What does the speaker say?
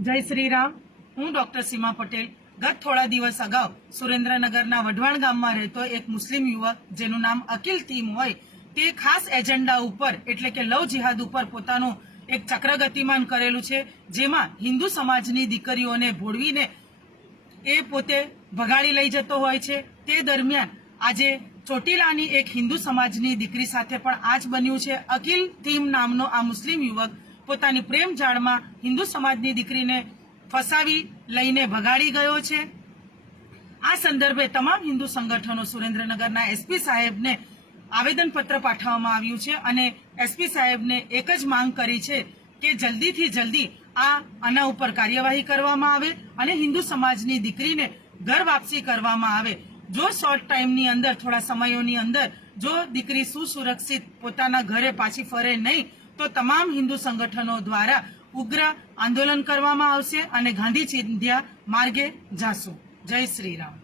જય શ્રી રામ। હું ડોક્ટર સીમા પટેલ। ગત થોડા દિવસ અગાઉ સુરેન્દ્રનગરના વઢવાણ ગામમાં રહેતો એક મુસ્લિમ યુવક જેનું નામ અકીલ તીમ હોય તે ખાસ એજન્ડા ઉપર એટલે કે લવ જિહાદ ઉપર પોતાનું એક ચક્ર ગતિમાન કરેલું છે, જેમાં હિન્દુ સમાજની દીકરીઓને ભોળવીને એ પોતે ભગાડી લઈ જતો હોય છે। તે દરમિયાન આજે ચોટીલાની એક હિન્દુ સમાજની દીકરી સાથે પણ આ જ બન્યું છે। અકીલ તીમ નામનો આ મુસ્લિમ યુવક પોતાની પ્રેમ જાળમાં હિન્દુ સમાજની દીકરીને ફસાવી લઈને ભગાડી ગયો છે। આ સંદર્ભે તમામ હિન્દુ સંગઠનો સુરેન્દ્રનગરના એસપી સાહેબને આવેદનપત્ર પાઠવવામાં આવ્યું છે અને એસપી સાહેબને એક જ માંગ કરી છે કે જલ્દીથી જલ્દી આના ઉપર કાર્યવાહી કરવામાં આવે અને હિન્દુ સમાજની દીકરીને ઘર વાપસી કરવામાં આવે। જો શોર્ટ ટાઈમની અંદર થોડા સમયોની અંદર જો દીકરી સુસુરક્ષિત પોતાના ઘરે પાછી ફરે નહીં તો તમામ હિન્દુ સંગઠનો દ્વારા ઉગ્ર આંદોલન કરવામાં આવશે અને ગાંધી ચિંધ્યા માર્ગે જાશું। જય શ્રી રામ।